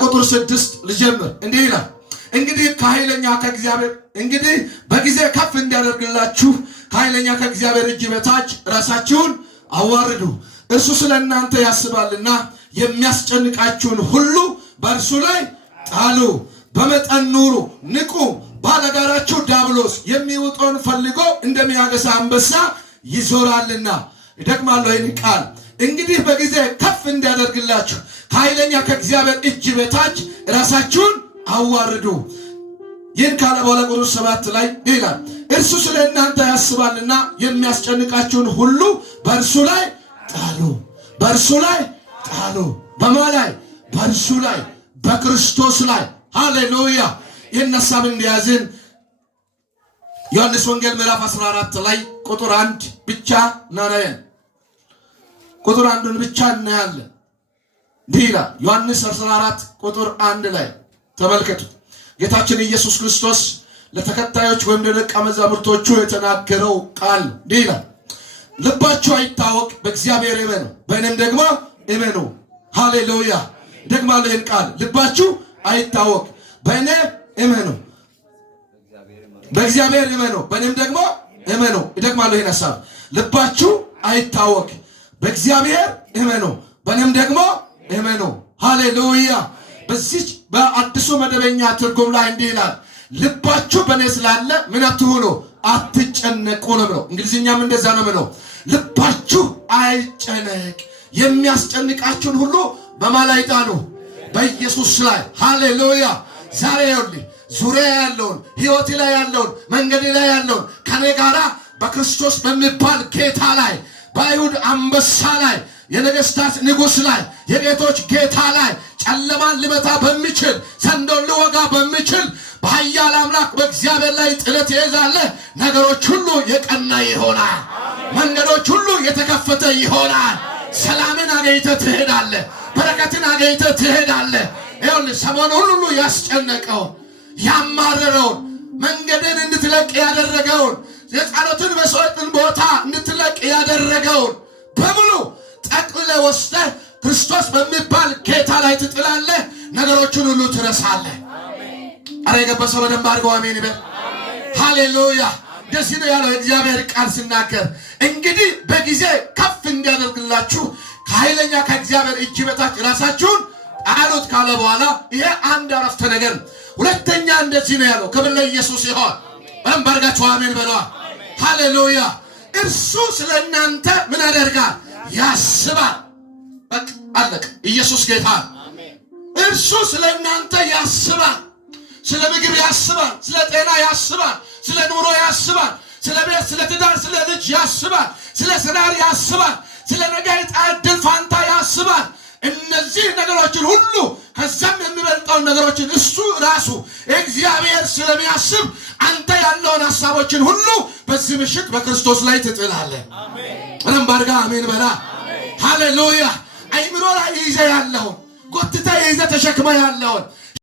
ከቁጥር 6 ልጀምር እንዲህ ይላል እንግዲህ ከኃይለኛ ከእግዚአብሔር እንግዲህ በጊዜ ከፍ እንዲያደርግላችሁ ከኃይለኛ ከእግዚአብሔር እጅ በታች ራሳችሁን አዋርዱ እርሱ ስለእናንተ ያስባልና የሚያስጨንቃችሁን ሁሉ በእርሱ ላይ ጣሉ በመጠን ኑሩ ንቁ ባለጋራችሁ ዲያብሎስ የሚውጠውን ፈልጎ እንደሚያገሳ አንበሳ ይዞራልና ይደግማለሁ ይህን ቃል እንግዲህ በጊዜ ከፍ እንዲያደርግላችሁ ከኃይለኛ ከእግዚአብሔር እጅ በታች ራሳችሁን አዋርዱ ይህን ካለ በኋላ ቁጥር 7 ላይ ይላል እርሱ ስለእናንተ ያስባልና የሚያስጨንቃችሁን ሁሉ በእርሱ ላይ ጣሉ በእርሱ ላይ ጣሉ በማን ላይ በእርሱ ላይ በክርስቶስ ላይ ሃሌሉያ ይህን ሐሳብ እንዲያዝን ዮሐንስ ወንጌል ምዕራፍ 14 ላይ ቁጥር 1 ብቻ እናያለን ቁጥር 1ን ብቻ እናያለን ዲላ ዮሐንስ 14 ቁጥር 1 ላይ ተመልከቱ ጌታችን ኢየሱስ ክርስቶስ ለተከታዮች ወይም ለደቀ መዛሙርቶቹ የተናገረው ቃል ዲላ ልባችሁ አይታወክ በእግዚአብሔር እመኑ በእኔም ደግሞ እመኑ ሃሌሉያ ደግማለሁ ይህን ቃል ልባችሁ አይታወክ በእኔ እመኑ በእግዚአብሔር እመኑ በእኔም ደግሞ እመኑ ደግማለሁ ይህን ሐሳብ ልባችሁ አይታወክ በእግዚአብሔር እመኑ በእኔም ደግሞ እመኑ ሃሌሉያ በዚህ በአዲሱ መደበኛ ትርጉም ላይ እንዲህ ይላል ልባችሁ በእኔ ስላለ ምን አትሁኑ አትጨነቁ ነው እንግሊዝኛም እንደዛ ነው ልባችሁ አይጨነቅ የሚያስጨንቃችሁን ሁሉ በማላይ ጣሉ በኢየሱስ ላይ ሃሌሉያ ዛሬ ይኸውልህ ዙሪያ ያለውን ህይወቴ ላይ ያለውን መንገዴ ላይ ያለውን ከኔ ጋራ በክርስቶስ በሚባል ጌታ ላይ በአይሁድ አንበሳ ላይ የነገስታት ንጉስ ላይ የጌቶች ጌታ ላይ ጨለማን ሊመታ በሚችል ዘንዶን ሊወጋ በሚችል በኃያል አምላክ በእግዚአብሔር ላይ ጥለት ይይዛለህ ነገሮች ሁሉ የቀና ይሆናል መንገዶች ሁሉ የተከፈተ ይሆናል ሰላምን አገኝተህ ትሄዳለህ በረከትን አገኝተህ ትሄዳለህ ይኸውልህ ሰሞኑን ሁሉ ያስጨነቀውን ያማረረውን መንገድን እንድትለቅ ያደረገውን የጸሎትን መስዋዕትን ቦታ እንድትለቅ ያደረገውን በሙሉ ጠቅልለህ ወስደህ ክርስቶስ በሚባል ጌታ ላይ ትጥላለህ ነገሮችን ሁሉ ትረሳለህ አረ የገባሰው በደንብ አድርገው አሜን ይበል ሃሌሉያ ደስ ነው ያለው እግዚአብሔር ቃል ሲናገር እንግዲህ በጊዜ ከፍ እንዲያደርግላችሁ ከኃይለኛ ከእግዚአብሔር እጅ በታች ራሳችሁን ጣሉት ካለ በኋላ ይሄ አንድ አረፍተ ነገር ሁለተኛ እንደዚህ ነው ያለው ክብር ለኢየሱስ ይሁን በደንብ አድርጋችሁ አሜን በለዋ ሃሌሉያ እርሱ ስለእናንተ ምን ያደርጋል ያስባል በቃ አለቀ ኢየሱስ ጌታ እርሱ ስለእናንተ ያስባል ስለ ምግብ ያስባል ስለ ጤና ያስባል ስለ ኑሮ ያስባል ስለ ቤት ስለ ትዳር ስለ ልጅ ያስባል ስለ ስራር ያስባል ስለ ነገ ዕድል ፋንታ ያስባል እነዚህ ነገሮችን ሁሉ ከዛም የሚበልጣው ነገሮችን እሱ ራሱ እግዚአብሔር ስለሚያስብ አንተ ያለውን ሐሳቦችን ሁሉ በዚህ ምሽት በክርስቶስ ላይ ትጥላለህ አሜን ባርጋ አሜን በላ ሃሌሉያ አይምሮ ላይ ይዘህ ያለውን ጎትተህ ይዘህ ተሸክመህ ያለውን